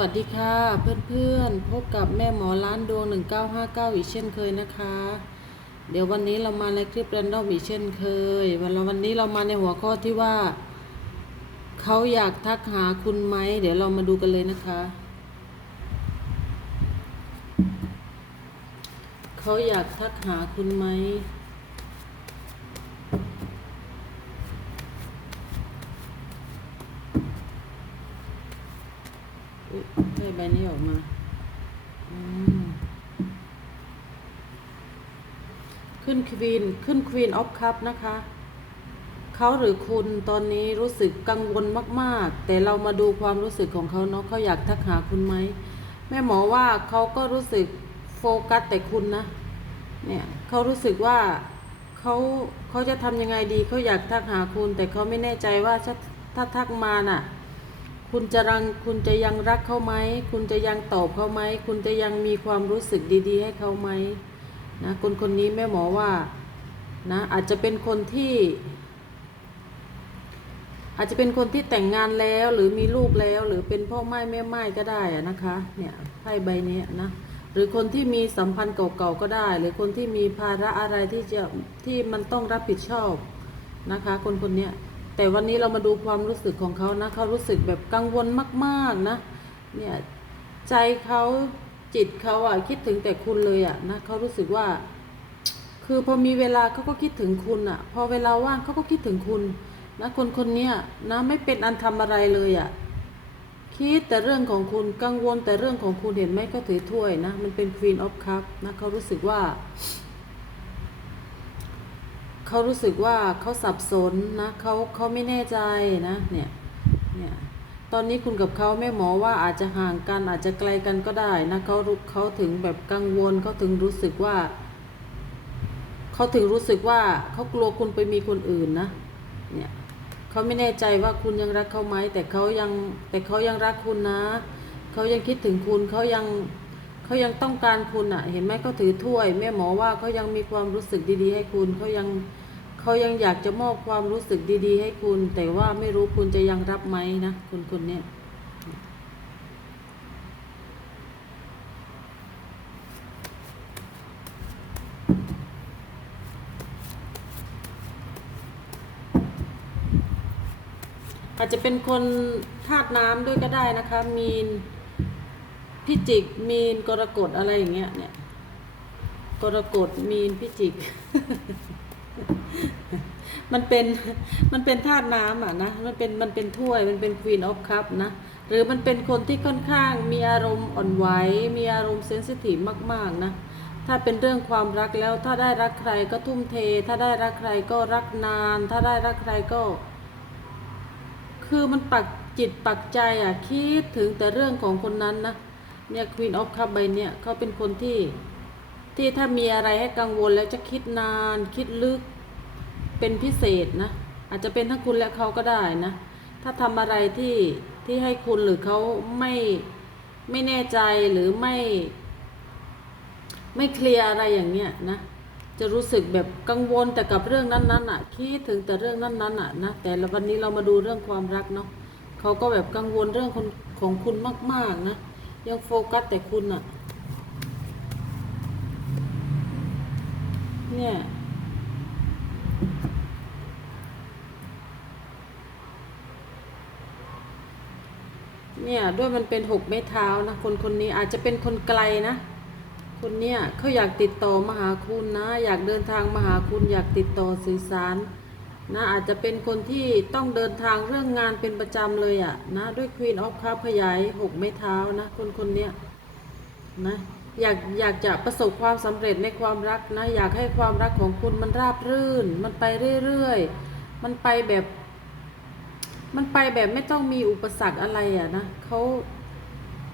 วัสดีค่ะเพื่อนๆพบกับแม่หมอร้านดวง 1959 อีกเช่นเคยนะคะ เดี๋ยววันนี้เรามาในคลิปแรนดอมอีกเช่นเคย วันละวันนี้เรามาในหัวข้อที่ว่า เขาอยากทักหาคุณไหม เดี๋ยวเรามาดูกันเลยนะคะ เขาอยากทักหาคุณไหม อุ๊ยได้ ใบนี้ออกมาขึ้นควีนขึ้นควีนออฟคัพนะคะ เขาหรือคุณตอนนี้รู้สึกกังวลมาก ๆ แต่เรามาดูความรู้สึกของเขาเนาะเขาอยากทักหาคุณไหมแม่หมอว่าเขาก็รู้สึกโฟกัสแต่คุณนะ เนี่ยเขารู้สึกว่าเขาเขาจะทำยังไงดีเขาอยากทักหาคุณ แต่เขาไม่แน่ใจว่าถ้าถ้าทักมาน่ะ คุณจะรังคุณจะยังรักเขาไหม คุณจะยังตอบเขาไหม คุณจะยังมีความรู้สึกดีๆ ให้เขาไหมนะคนคนนี้แม่หมอว่านะอาจจะเป็นคนที่ อาจจะเป็นคนที่แต่งงานแล้วหรือมีลูกแล้วหรือเป็นพ่อไม้แม่ไม้ก็ได้อะนะคะเนี่ยไพ่ใบนี้นะหรือคนที่มีสัมพันธ์เก่าๆก็ได้ หรือคนที่มีภาระอะไรที่จะที่มันต้องรับผิดชอบนะคะ คนคนนี้ แต่วันนี้เรามาดูความรู้สึกของเขานะเขารู้สึกแบบกังวลมาก ๆ นะ เนี่ยใจเขาจิตเขาอะคิดถึงแต่คุณเลยอะนะเขารู้สึกว่า คือพอมีเวลาเขาก็คิดถึงคุณอะพอเวลาว่างเขาก็คิดถึงคุณนะคนคนเนี้ยนะไม่เป็นอันทำอะไรเลยอะคิดแต่เรื่องของคุณกังวลแต่เรื่องของคุณเห็นไหมก็ถือถ้วยนะ มันเป็น Queen of Cup นะเขารู้สึกว่า เขารู้สึกว่าเขาสับสนนะเขาเขาไม่แน่ใจนะเนี่ยเนี่ยตอนนี้คุณกับเขาแม่หมอว่าอาจจะห่างกันอาจจะไกลกันก็ได้นะเขารู้เขาถึงแบบกังวลเขาถึงรู้สึกว่าเขาถึงรู้สึกว่าเขากลัวคุณไปมีคนอื่นนะเนี่ยเขาไม่แน่ใจว่าคุณยังรักเขาไหมแต่เขายังแต่เขายังรักคุณนะเขายังคิดถึงคุณเขายัง เขายังต้องการคุณอะ่ะ เห็นไหมเขาถือถ้วย แม่หมอว่าเขายังมีความรู้สึกดีๆ ให้คุณเขายังเขายังอยากจะมอบความรู้สึกดีๆ ให้คุณ แต่ว่าไม่รู้คุณจะยังรับไหมนะคุณคนเนี้ยอาจจะเป็นคนธาตุน้ำด้วยก็ได้นะคะ มีน พิจิก มีนกรกฎอะไรอย่างเงี้ยเนี่ยกรกฎมีนพิจิก มันเป็นมันเป็นธาตุน้ำอะนะมันเป็นมันเป็นถ้วยมันเป็น Queen of Cup นะหรือมันเป็นคนที่ค่อนข้างมีอารมณ์อ่อนไหวมีอารมณ์เซนซิทีฟมาก ๆ นะ ถ้าเป็นเรื่องความรักแล้ว ถ้าได้รักใครก็ทุ่มเท ถ้าได้รักใครก็รักนาน ถ้าได้รักใครก็ คือมันปักจิตปักใจอะคิดถึงแต่เรื่องของคนนั้นนะ เนี่ย Queen of Cup ใบเนี่ยเขาเป็นคนที่ที่ถ้ามีอะไรให้กังวลแล้วจะคิดนานคิดลึกเป็นพิเศษนะ อาจจะเป็นทั้งคุณและเขาก็ได้นะ ถ้าทำอะไรที่ที่ให้คุณหรือเขาไม่ไม่แน่ใจหรือไม่ ไม่เคลียร์อะไรอย่างเนี้ยนะจะรู้สึกแบบกังวลแต่กับเรื่องนั้นๆอะคิดถึงแต่เรื่องนั้นๆอะนะแต่ละวันนี้เรามาดูเรื่องความรักเนาะเขาก็แบบกังวลเรื่องคนของคุณมาก ๆ นะ ยังโฟกัสแต่คุณอะเนี่ย เนี่ย ด้วยมันเป็นหกไม้เท้านะ คนคนนี้อาจจะเป็นคนไกลนะ คนเนี้ยเขาอยากติดต่อมาหาคุณนะ อยากเดินทางมาหาคุณอยากติดต่อสื่อสาร นะอาจจะเป็นคนที่ต้องเดินทางเรื่องงานเป็นประจำเลยอะ่ะนะด้วย Queen of Cup ขยายหกไม้เท้านะคนคนเนี้ยนะอยากอยากจะประสบความสำเร็จในความรักนะอยากให้ความรักของคุณมันราบรื่น มันไปเรื่อยๆ มันไปแบบ มันไปแบบไม่ต้องมีอุปสรรคอะไรอะนะเขา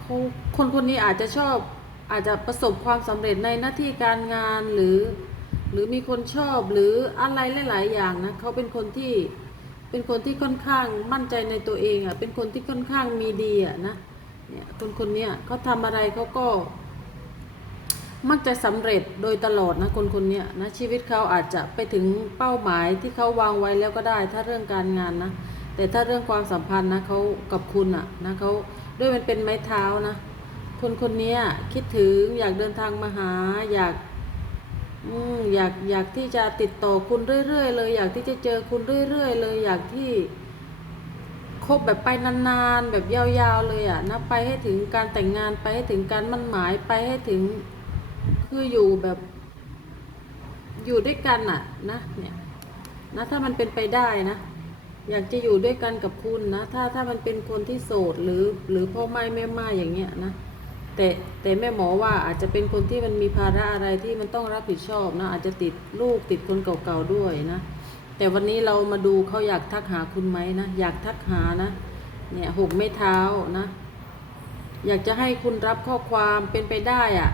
เขาคนคนนี้อาจจะชอบอาจจะประสบความสำเร็จในหน้าที่การงานหรือ หรือมีคนชอบหรืออะไรหลาย ๆ อย่างนะเขาเป็นคนที่เป็นคนที่ค่อนข้างมั่นใจในตัวเองอะเป็นคนที่ค่อนข้างมีดีอะนะเนี่ยคนคนเนี้ยเขาทำอะไรเขาก็ มักจะสำเร็จโดยตลอดนะคนคนเนี้ยนะชีวิตเขาอาจจะไปถึงเป้าหมายที่เขาวางไว้แล้วก็ได้ ถ้าเรื่องการงานนะแต่ถ้าเรื่องความสัมพันธ์นะเขากับคุณอะนะเขาด้วยมันเป็นไม้เท้านะคนคนนี้คิดถึงอยากเดินทางมาหาอยาก อยากอยากที่จะติดต่อคุณเรื่อยๆเลย อยากที่จะเจอคุณเรื่อยๆเลย อยากที่คบแบบไปนานๆแบบยาวๆเลยอะนะไปให้ถึงการแต่งงานไปให้ถึงการมั่นหมายไปให้ถึงคืออยู่แบบอยู่ด้วยกันอะนะเนี่ยนะถ้ามันเป็นไปได้นะ อยากจะอยู่ด้วยกันกับคุณนะ ถ้าถ้ามันเป็นคนที่โสดหรือหรือพ่อไม่แม่ไม่อย่างเงี้ยนะ แต่แต่แม่หมอว่าอาจจะเป็นคนที่มันมีภาระอะไรที่มันต้องรับผิดชอบนะอาจจะติดลูกติดคนเก่าๆด้วยนะ แต่วันนี้เรามาดูเขาอยากทักหาคุณไหมนะอยากทักหานะ เนี่ยหกไม่เท้านะ อยากจะให้คุณรับข้อความเป็นไปได้อะ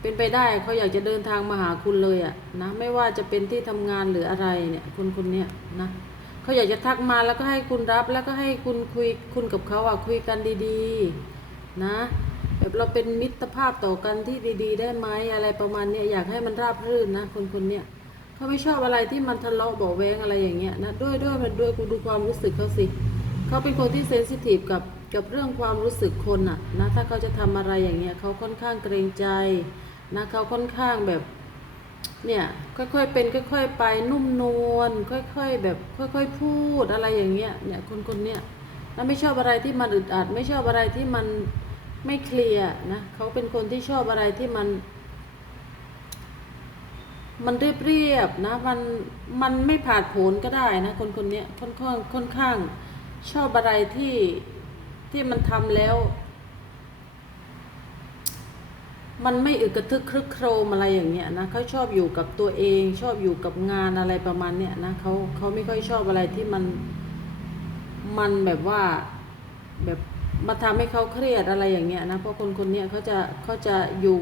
เป็นไปได้เขาอยากจะเดินทางมาหาคุณเลยอะนะไม่ว่าจะเป็นที่ทำงานหรืออะไรเนี่ยคนคนเนี้ยนะเขาอยากจะทักมาแล้วก็ให้คุณรับแล้วก็ให้คุณคุยคุณกับเขาอะคุยกันดี ๆ นะแบบเราเป็นมิตรภาพต่อกันที่ดีๆ ได้ไหมอะไรประมาณเนี้ยอยากให้มันราบรื่นนะคนคนเนี้ยเขาไม่ชอบอะไรที่มันทะเลาะเบาแวงอะไรอย่างเงี้ยนะด้วยด้วยมันด้วยกูดูความรู้สึกเขาสิเขาเป็นคนที่เซนซิทีฟกับกับเรื่องความรู้สึกคนอะนะถ้าเขาจะทำอะไรอย่างเงี้ยเขาค่อนข้างเกรงใจนะเขาค่อนข้างแบบเนี่ยค่อยๆเป็นค่อย ๆ ไปนุ่มนวลค่อย ๆ แบบค่อย ๆ พูดอะไรอย่างเงี้ยเนี่ยคนคนเนี้ยแล้วไม่ชอบอะไรที่มันอึดอัด ไม่ชอบอะไรที่มัน ไม่เคลียร์นะเขาเป็นคนที่ชอบอะไรที่มัน มันเรียบเรียบๆนะ มันมันไม่ผ่าดผนก็ได้นะ คนคนนี้ค่อนข้างค่อนข้าง ชอบอะไรที่ที่มันทำแล้ว มันไม่อึกกระทึกครึกโครมอะไรอย่างเงี้ยนะเขาชอบอยู่กับตัวเอง ชอบอยู่กับงานอะไรประมาณเนี้ยนะเขาเขาไม่ค่อยชอบอะไรที่มันมันแบบว่าแบบ มาทำให้เขาเครียดอะไรอย่างเงี้ยนะเพราะคนคนนี้เขาจะเขาจะอยู่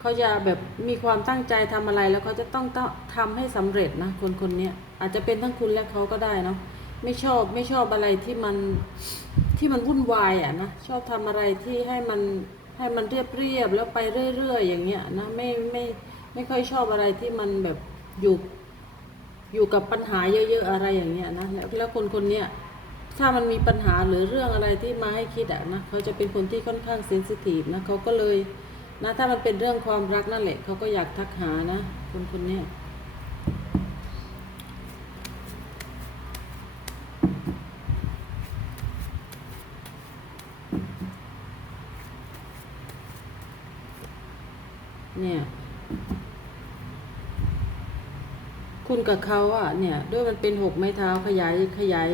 เขาจะแบบมีความตั้งใจทำอะไรแล้วเขาจะต้องต้องทำให้สำเร็จนะคนคนนี้อาจจะเป็นทั้งคุณและเขาก็ได้เนาะไม่ชอบไม่ชอบอะไรที่มันที่มันวุ่นวายอะนะชอบทำอะไรที่ให้มันให้มันเรียบเรียบแล้วไปเรื่อยๆอย่างเงี้ยนะไม่ไม่ไม่ค่อยชอบอะไรที่มันแบบอยู่อยู่กับปัญหาเยอะ ๆ อะไรอย่างเงี้ยนะแล้วแล้วคนคนเนี้ย ถ้ามันมีปัญหาหรือเรื่องอะไรที่มาให้คิดอะนะเขาจะเป็นคนที่ค่อนข้างเซนซิทีฟนะเขาก็เลยนะถ้ามันเป็นเรื่องความรักนั่นแหละเขาก็อยากทักหานะคนคนนี้เนี่ย คุณกับเขาอะเนี่ย ด้วยมันเป็นหกไม้เท้าขยายขยาย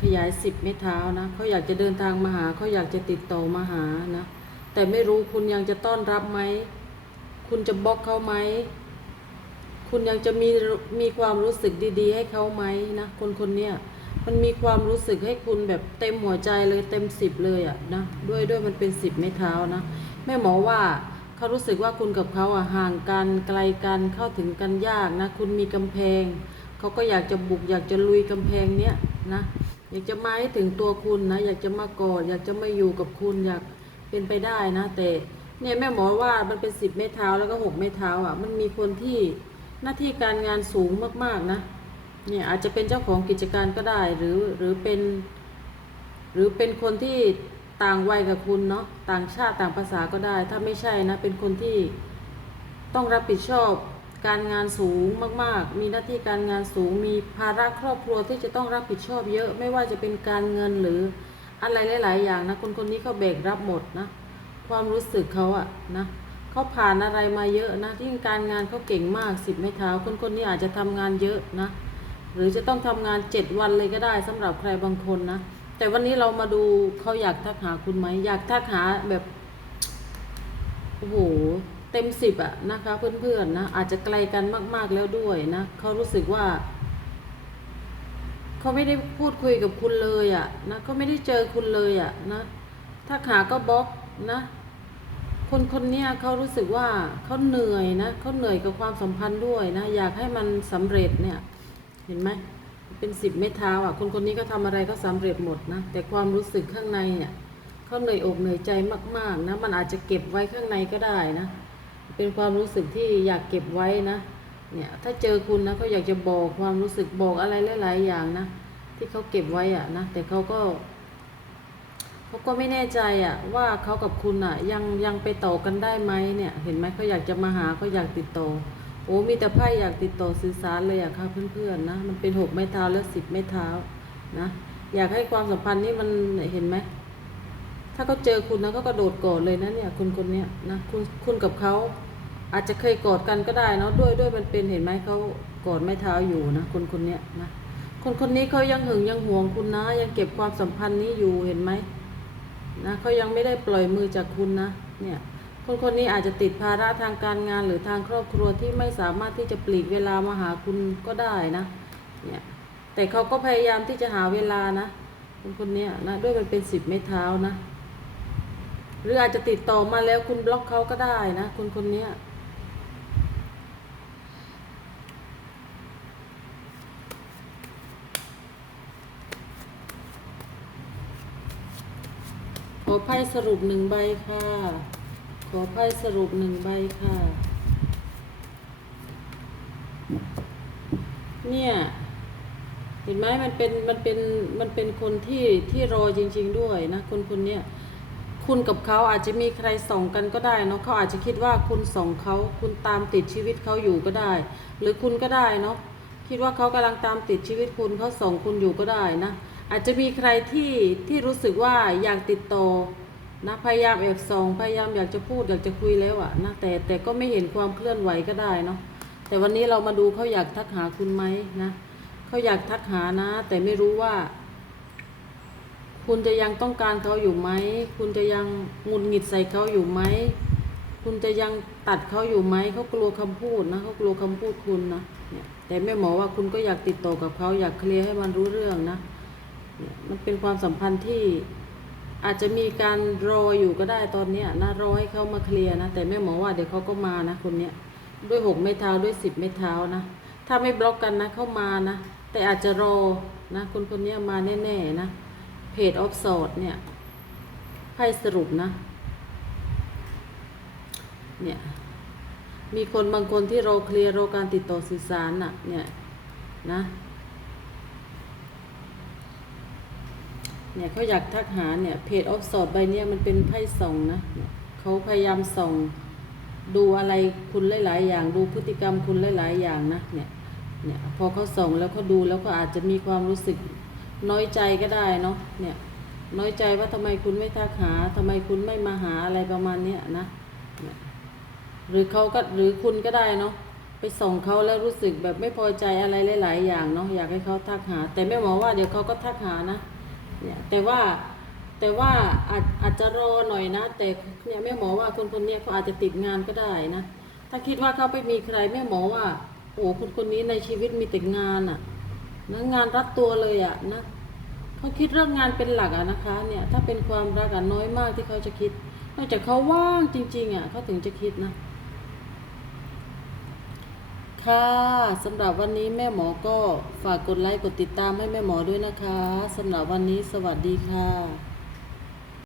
ขยายสิบไม้เท้านะเขาอยากจะเดินทางมาหาเขาอยากจะติดต่อมาหานะ แต่ไม่รู้คุณยังจะต้อนรับไหม คุณจะบล็อกเขาไหม คุณยังจะมีมีความรู้สึกดี ๆ ให้เขาไหมนะคนคนเนี้ยมันมีความรู้สึกให้คุณแบบเต็มหัวใจเลยเต็มสิบเลยอะนะด้วยด้วยมันเป็นสิบไม้เท้านะแม่หมอว่าเขารู้สึกว่าคุณกับเขาอะห่างกันไกลกันเข้าถึงกันยากนะ คุณมีกำแพงเขาก็อยากจะบุกอยากจะลุยกำแพงเนี้ยนะ อยากจะมาให้ถึงตัวคุณนะ อยากจะมากอดอยากจะมาอยู่กับคุณอยากเป็นไปได้นะ แต่เนี่ยแม่หมอว่ามันเป็นสิบเมตรเท้าแล้วก็หกเมตรเท้าอะ มันมีคนที่หน้าที่การงานสูงมากๆนะ เนี่ยอาจจะเป็นเจ้าของกิจการก็ได้หรือหรือเป็น หรือเป็นคนที่ต่างวัยกับคุณเนาะต่างชาติต่างภาษาก็ได้ ถ้าไม่ใช่นะ เป็นคนที่ต้องรับผิดชอบ การงานสูงมากๆ มีหน้าที่การงานสูง มีภาระครอบครัวที่จะต้องรับผิดชอบเยอะ ไม่ว่าจะเป็นการเงินหรืออะไรหลาย ๆ อย่างนะ คนคนนี้เขาแบกรับหมดนะ ความรู้สึกเขาอะนะเขาผ่านอะไรมาเยอะนะที่การงานเขาเก่งมากสิบไม่เท้า คนคนนี้อาจจะทำงานเยอะนะ หรือจะต้องทำงานเจ็ดวันเลยก็ได้สำหรับใครบางคนนะ แต่วันนี้เรามาดูเขาอยากทักหาคุณไหม อยากทักหาแบบ โอ้โห เต็มสิบอะนะคะเพื่อนๆนะอาจจะไกลกันมาก ๆแล้วด้วยนะเขารู้สึกว่าเขาไม่ได้พูดคุยกับคุณเลยอะนะเขาไม่ได้เจอคุณเลยอะนะถ้าขาก็บล็อกนะคนคนเนี้ยเขารู้สึกว่าเขาเหนื่อยนะเขาเหนื่อยกับความสัมพันธ์ด้วยนะอยากให้มันสำเร็จเนี่ยเห็นไหมเป็นสิบเม็ดเท้าอะคนคนนี้ก็ทำอะไรก็สำเร็จหมดนะแต่ความรู้สึกข้างในเนี่ยเขาเหนื่อยอกเหนื่อยใจมากๆนะมันอาจจะเก็บไว้ข้างในก็ได้นะ เป็นความรู้สึกที่อยากเก็บไว้นะ เนี่ยถ้าเจอคุณนะเขาอยากจะบอกความรู้สึกบอกอะไรหลาย ๆ อย่างนะที่เขาเก็บไว้อะนะแต่เขาก็เขาก็ไม่แน่ใจอะว่าเขากับคุณอะยังยังไปต่อกันได้ไหมเนี่ย เห็นไหมเขาอยากจะมาหาเขาอยากติดต่อโอ้มีแต่ไพ่อยากติดต่อสื่อสารเลยอะค่ะเพื่อนๆนะมันเป็นหกไม้เท้าแล้วสิบไม้เท้านะ อยากให้ความสัมพันธ์นี่มันเห็นไหมถ้าเขาเจอคุณนะเขาก็โดดกอดเลยนะเนี่ยคุณคนเนี้ยนะคุณคุณกับเขา อาจจะเคยกอดกันก็ได้เนาะด้วยด้วยมันเป็นเห็นไหมเขากอดไม้เท้าอยู่นะคนคนเนี้ยนะคนคนนี้เขายังหึงยังห่วงคุณนะ ยังเก็บความสัมพันธ์นี้อยู่เห็นไหมนะเขายังไม่ได้ปล่อยมือจากคุณนะเนี่ยคนคนนี้อาจจะติดภาระทางการงานหรือทางครอบครัวที่ไม่สามารถที่จะปลีกเวลามาหาคุณก็ได้นะเนี่ยแต่เขาก็พยายามที่จะหาเวลานะคนคนนี้นะด้วยมันเป็นสิบไม้เท้านะ หรืออาจจะติดต่อมาแล้วคุณบล็อกเขาก็ได้นะ คนคนนี้ อไพ่สรุปหนึ่งใบค่ะ ขอไพ่สรุปหนึ่งใบค่ะ เนี่ย เห็นไหมมันเป็นมันเป็นมันเป็นคนที่ที่รอจริง ๆด้วยนะคนคนเนี้ยคุณกับเขาอาจจะมีใครส่องกันก็ได้เนาะเขาอาจจะคิดว่าคุณส่องเขาคุณตามติดชีวิตเขาอยู่ก็ได้ หรือคุณก็ได้เนาะคิดว่าเขากำลังตามติดชีวิตคุณเขาส่องคุณอยู่ก็ได้นะ อาจจะมีใครที่ที่รู้สึกว่าอยากติดต่อนะพยายามแอบส่องพยายามอยากจะพูดอยากจะคุยแล้วอะนะแต่แต่ก็ไม่เห็นความเคลื่อนไหวก็ได้เนาะแต่วันนี้เรามาดูเขาอยากทักหาคุณไหมนะเขาอยากทักหานะ แต่ไม่รู้ว่า คุณจะยังต้องการเขาอยู่ไหมคุณจะยังงุดหงิดใส่เขาอยู่ไหมคุณจะยังตัดเขาอยู่ไหมเขากลัวคำพูดนะเขากลัวคำพูดคุณนะเนี่ยแต่แม่หมอว่าคุณก็อยากติดต่อกับเขาอยากเคลียร์ให้มันรู้เรื่องนะ มันเป็นความสัมพันธ์ที่อาจจะมีการรออยู่ก็ได้ตอนเนี้ยนะรอให้เขามาเคลียร์นะ แต่แม่หมอว่าเดี๋ยวเขาก็มานะคนเนี้ยด้วยหกไม้เท้าด้วยสิบไม้เท้านะ ถ้าไม่บล็อกกันนะเข้ามานะ แต่อาจจะรอนะคนคนนี้มาแน่ๆนะเพจออฟสอดเนี่ยไพ่สรุปนะ เนี่ยมีคนบางคนที่รอเคลียร์รอการติดต่อสื่อสารน่ะเนี่ยนะ เนี่ยเขาอยากทักหาเนี่ยเพจออฟสอดใบเนี้ยมันเป็นไพ่ส่องนะเขาพยายามส่องดูอะไรคุณหลาย ๆ อย่างดูพฤติกรรมคุณหลาย ๆ อย่างนะเนี่ยเนี่ยพอเขาส่องแล้วเขาดูแล้วก็อาจจะมีความรู้สึกน้อยใจก็ได้เนาะเนี่ยน้อยใจว่าทำไมคุณไม่ทักหาทำไมคุณไม่มาหาอะไรประมาณเนี้ยนะหรือเขาก็หรือคุณก็ได้เนาะไปส่งเขาแล้วรู้สึกแบบไม่พอใจอะไรหลาย ๆ อย่างเนาะอยากให้เขาทักหา แต่แม่หมอว่าเดี๋ยวเขาก็ทักหานะ เนี่ยแต่ว่าแต่ว่าอาจอาจจะรอหน่อยนะ แต่เนี่ยแม่หมอว่าคนคนนี้เขาอาจจะติดงานก็ได้นะ ถ้าคิดว่าเขาไปมีใครแม่หมอว่า โอ้คนคนนี้ในชีวิตมีแต่งานอะนะงานรัดตัวเลยอะนะเขาคิดเรื่องงานเป็นหลักอะนะคะ เนี่ยถ้าเป็นความรักอะน้อยมากที่เขาจะคิดนอกจากเขาว่างจริง ๆอะเขาถึงจะคิดนะ ค่ะสำหรับวันนี้แม่หมอก็ฝากกดไลค์กดติดตามให้แม่หมอด้วยนะคะสำหรับวันนี้สวัสดีค่ะ